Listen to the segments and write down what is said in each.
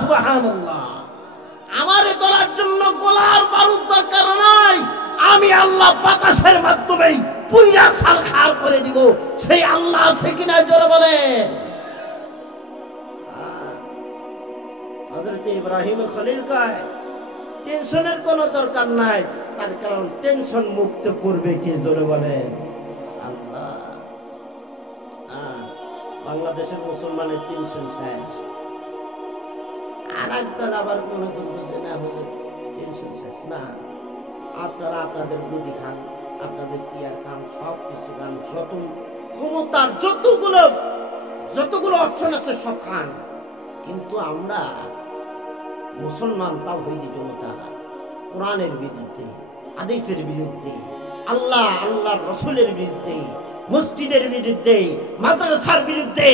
সুবহানাল্লাহ। আমারে তোলার জন্য গোলার বারুদ দরকার নাই, আমি আল্লাহ বাতাসের মাধ্যমে পুইরা সারখার করে দিব। সেই আল্লাহ আছে কিনা জোরে বলেন। হযরত ইব্রাহিম খলিল কয় টেনশনের কোনো দরকার নাই, তার কারণ টেনশন মুক্ত করবে কে জোরে বলেন আল্লাহ। বাংলাদেশের মুসলমানের টেনশন শেষ। আর একদল আবার মনে করবো যে না হুজুর টেনশন শেষ না, আপনারা আপনাদের বুদ্ধি খান, আপনাদের চেয়ার খান, সব কিছু খান, যত ক্ষমতার যতগুলো অপশন আছে সব খান, কিন্তু আমরা মুসলমান তাওহীদি জনতা কোরআনের বিরুদ্ধে, হাদিসের বিরুদ্ধে, আল্লাহর রাসূলের বিরুদ্ধে, মসজিদের বিরুদ্ধে, মাদ্রাসার বিরুদ্ধে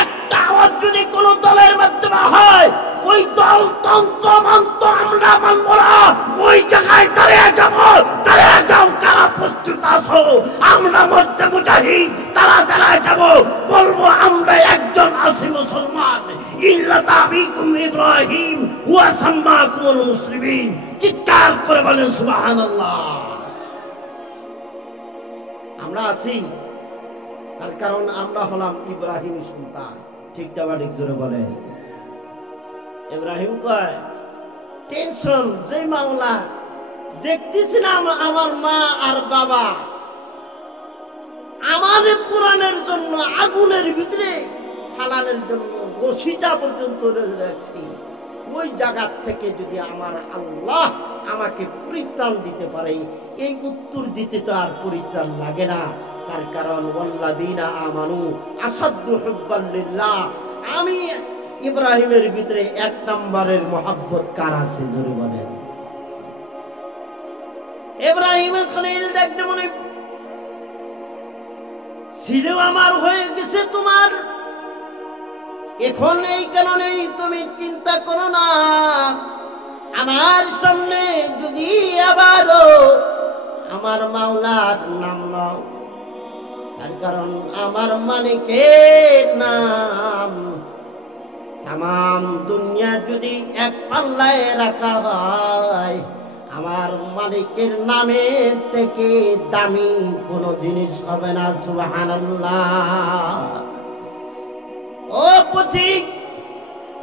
একটা আওয়াজ যদি কোন দলের মাধ্যমে হয়, ওই দল তন্ত্র মন্ত্র আমরা মানব না, ওই জায়গায় দাঁড়িয়ে যাও, কারা প্রস্তুত আছো, আমরা মরতে মুজাহিদ, তারা দাঁড়ায় যাব, বলবো আমরা একজন আছি মুসলমান, ইল্লাত আবিকুম ইব্রাহিম ওয়া সাম্মাকুমুল মুসলিমিন। চিৎকার করে বলেন সুবহানাল্লাহ। আমরা আছি তার কারণ আমরা হলাম ইব্রাহিমের সন্তান। ঠিক না ঠিক জোরে বলেন। ইব্রাহিম কয় টেনশন যে মাওলা দেখতেছিলাম আমার মা আর বাবা আমার কোরআনের জন্য আগুনের ভিতরে ফালানোর জন্য রশিটা পর্যন্ত রাখছি, ওই জায়গা থেকে যদি আমার আল্লাহ আমাকে পরিত্রাণ দিতে পারে, এই উত্তর দিতে তো আর পরিত্রাণ লাগে না। তার কারণ ওয়াল্লাযীনা আমানু আসাদ্দু হুব্বান লিল্লাহ। আমি ইব্রাহিমের ভিতরে এক নম্বরের মহব্বত কার আছে জোরে বলেন। ইব্রাহিম খলিল দেখতে মনে ছিল আমার হয়ে গেছে তোমার, এখন এই কারণেই তুমি চিন্তা করো না, আমার সামনে যদি আবারও আমার মাওলার নাম নাও, তার কারণ আমার মালিকের নাম তাম দুনিয়া যদি এক পাল্লায় রাখা হয়, আমার মালিকের নামের থেকে দামি কোনো জিনিস হবে না। সুবহানাল্লাহ। ও পথিক,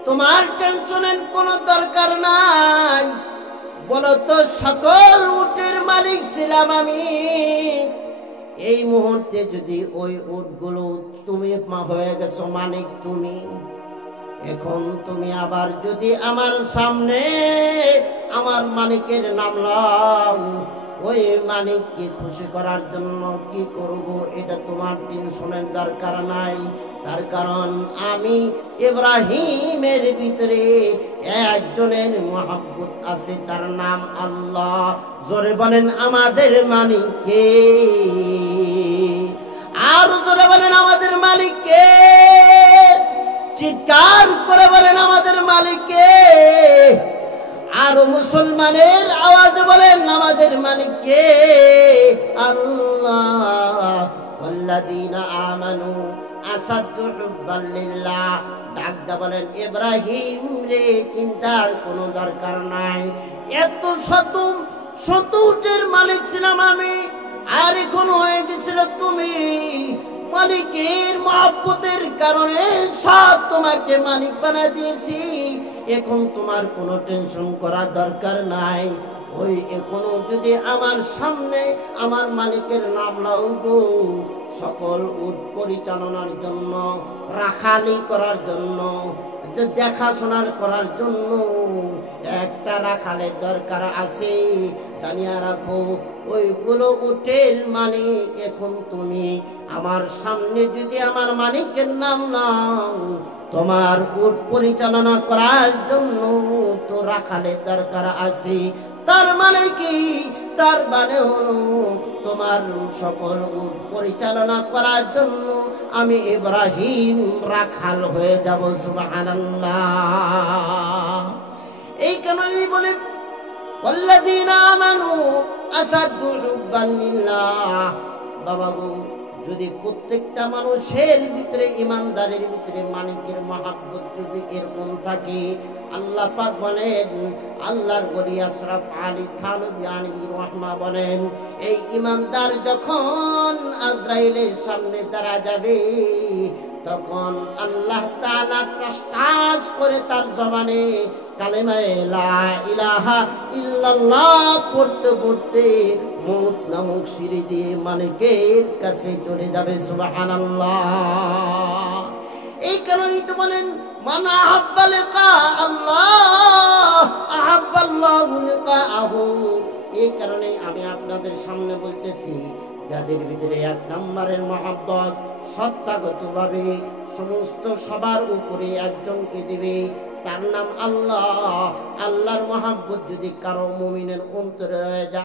তোমার টেনশনের কোনো দরকার নাই। বলো তো সকল উটের মালিক ছিলাম আমি, এই মুহূর্তে যদি ওই উটগুলো তুমি হয়ে গেছো মালিক তুমি, এখন তুমি আবার যদি আমার সামনে আমার মালিকের নাম নাও, ওই মালিককে খুশি করার জন্য কি করব এটা তোমার টেনশনের দরকার নাই। তার কারণ আমি ইব্রাহিমের ভিতরে একজনের মহব্বত আছে, তার নাম আল্লাহ। জোরে বলেন আমাদের মালিক কে, আর জোরে বলেন আমাদের মালিক কে, চিৎকার করে বলেন আমাদের মালিক কে, আর মুসলমানের আওয়াজে বলেন আমাদের মালিক কে, আল্লাহ। ওয়াল্লাযীনা আমানু আসাদ্দু হুব্বান লিল্লাহ। ডাকদা বলেন ইব্রাহিম রে, চিন্তার কোনো দরকার নাই। এত শত উটের মালিক ছিলাম আমি, আর এখন হয়ে গেছিল তুমি। মালিকের মহব্বতের কারণে সব তোমাকে মালিক বানা দিয়েছি, এখন তোমার কোনো টেনশন করার দরকার নাই। ওই এখনো যদি আমার সামনে আমার মালিকের নাম লাও গো, সকল উট পরিচালনার জন্য, রাখালি করার জন্য, দেখাশোনার করার জন্য একটা রাখালের দরকার আছে। জানিয়া রাখো ওইগুলো উটের মালিক এখন তুমি। আমার সামনে যদি আমার মালিকের নাম নাও, তোমার উট পরিচালনা করার জন্য তো রাখালের দরকার আছে। তার মানে কি? তার মানে হলো তোমার সকল উট পরিচালনা করার জন্য আমি ইব্রাহিম রাখাল হয়ে যাব। সুবহানাল্লাহ। এই কারণেই বলে ওয়াল্লাযীনা আমানু আসাদ্দু হুব্বান লিল্লাহ। বাবা গো, যদি প্রত্যেকটা মানুষের ভিতরে, ইমানদারের ভিতরে মালিকের মহব্বত যদি এরকম থাকে, আল্লাহ পাক বলেন, আল্লাহর ওলি আশরাফ আলী থানভী আলাইহির রহমা বলেন, এই ইমানদার যখন আজরাইলের সামনে দাঁড়া যাবে, তখন আল্লাহ তাআলা টাস করে তার জবানে কালেমা লা ইলাহা ইল্লাল্লাহ পড়তে পড়তে মউত নামক সিঁড়ি দিয়ে মালিকের কাছে চলে যাবে। সুবহানাল্লাহ। এই কারণেই তো বলেন, মান আহাব্বা লিকা আল্লাহ আহাব্বাল্লাহু লিকাআহু। এই কারণে আমি আপনাদের সামনে বলতেছি, যাদের ভিতরে এক নম্বরের মহব্বত সত্তাগতভাবে সমস্ত সবার উপরে একজনকে দিবে, তার নাম আল্লাহ। আল্লাহর মহব্বত যদি কারো মুমিনের অন্তরে রয়ে যায়,